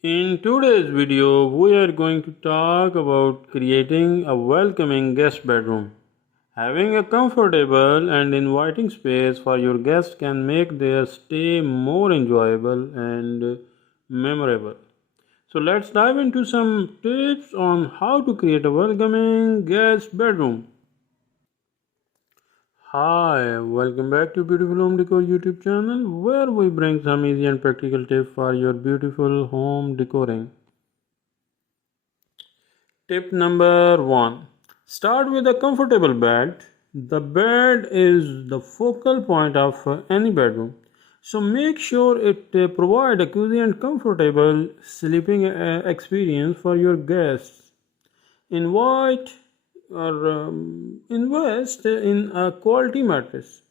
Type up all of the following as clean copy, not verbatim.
In today's video, we are going to talk about creating a welcoming guest bedroom. Having a comfortable and inviting space for your guests can make their stay more enjoyable and memorable. So, let's dive into some tips on how to create a welcoming guest bedroom. Hi, welcome back to Beautiful Home Decor YouTube channel where we bring some easy and practical tips for your beautiful home decoring. Tip number one, start with a comfortable bed. The bed is the focal point of any bedroom. So make sure it provides a cozy and comfortable sleeping experience for your guests. Invite or invest in a quality mattress,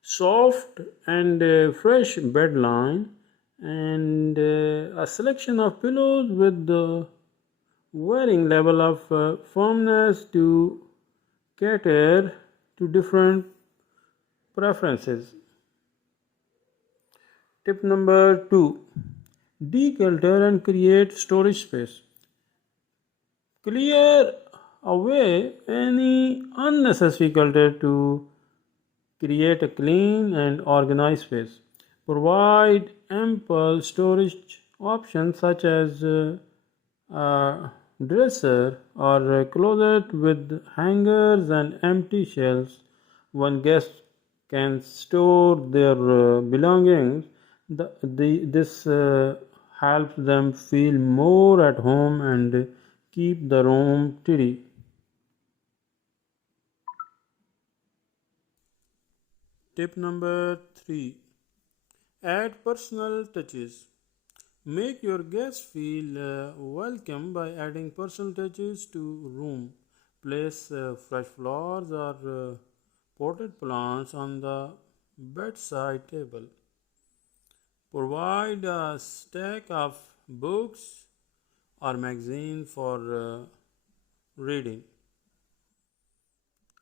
soft and fresh bed line, and a selection of pillows with the varying level of firmness to cater to different preferences. Tip number two, declutter and create storage space. Clear away any unnecessary clutter to create a clean and organized space. Provide ample storage options such as a dresser or a closet with hangers and empty shelves. One guest can store their belongings. This helps them feel more at home and keep the room tidy. Tip number three, add personal touches. Make your guests feel welcome by adding personal touches to room. Place fresh flowers or potted plants on the bedside table. Provide a stack of books or magazines for reading.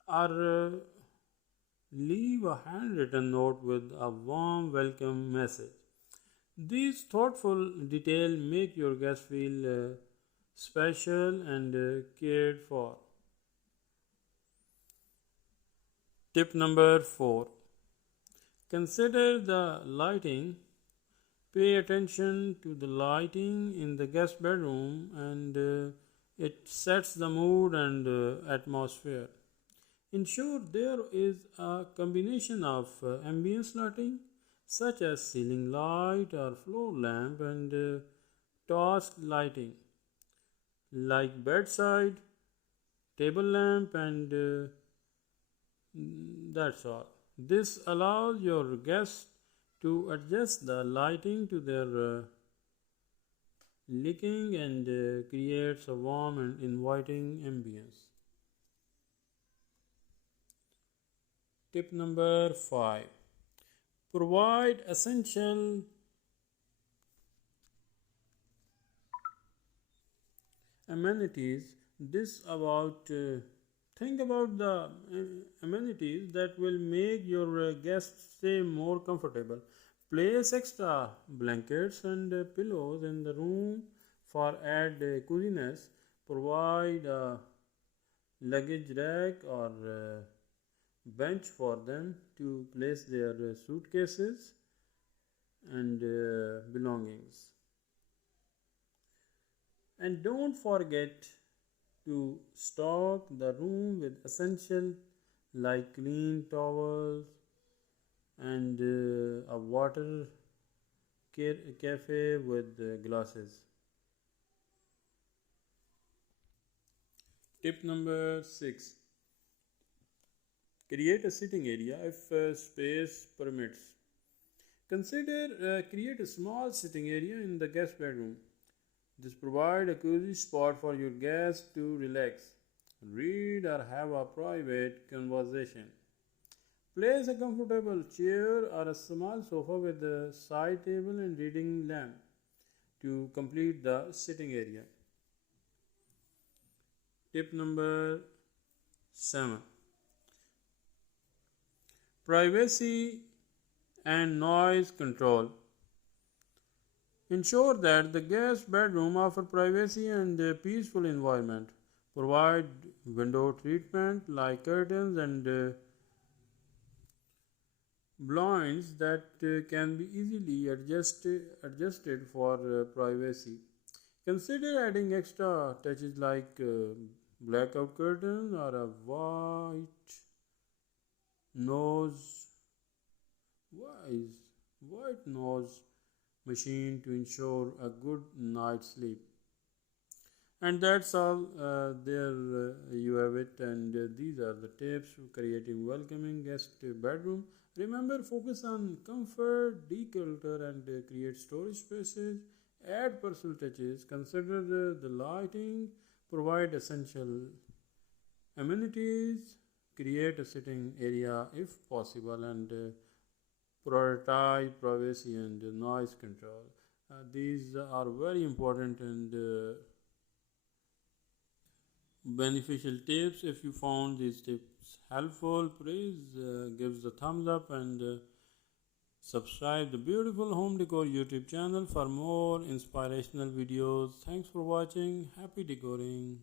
Or leave a handwritten note with a warm welcome message. These thoughtful details make your guests feel special and cared for. Tip number four, consider the lighting. Pay attention to the lighting in the guest bedroom and it sets the mood and atmosphere. Ensure there is a combination of ambience lighting such as ceiling light or floor lamp and task lighting like bedside, table lamp and that's all. This allows your guests to adjust the lighting to their liking and creates a warm and inviting ambience. Tip number five, provide essential amenities. This about think about the amenities that will make your guests stay more comfortable. Place extra blankets and pillows in the room for added coziness. Provide a luggage rack or bench for them to place their suitcases and belongings. And don't forget to stock the room with essentials like clean towels and a water cafe with glasses. Tip number six, create a sitting area if space permits. Consider create a small sitting area in the guest bedroom. This provides a cozy spot for your guests to relax, read, or have a private conversation. Place a comfortable chair or a small sofa with a side table and reading lamp to complete the sitting area. Tip number 7, privacy and noise control. Ensure that the guest bedroom offer privacy and a peaceful environment. Provide window treatment like curtains and blinds that can be easily adjusted for privacy. Consider adding extra touches like blackout curtains or a nose wise white nose machine to ensure a good night's sleep. And that's all. There you have it. And these are the tips for creating welcoming guest bedroom. Remember, focus on comfort, declutter, and create storage spaces. Add personal touches. Consider the lighting. Provide essential amenities. Create a sitting area if possible, and prioritize privacy and noise control. These are very important and beneficial tips. If you found these tips helpful, please give the thumbs up and subscribe the Beautiful Home Decor YouTube channel for more inspirational videos. Thanks for watching. Happy decoring.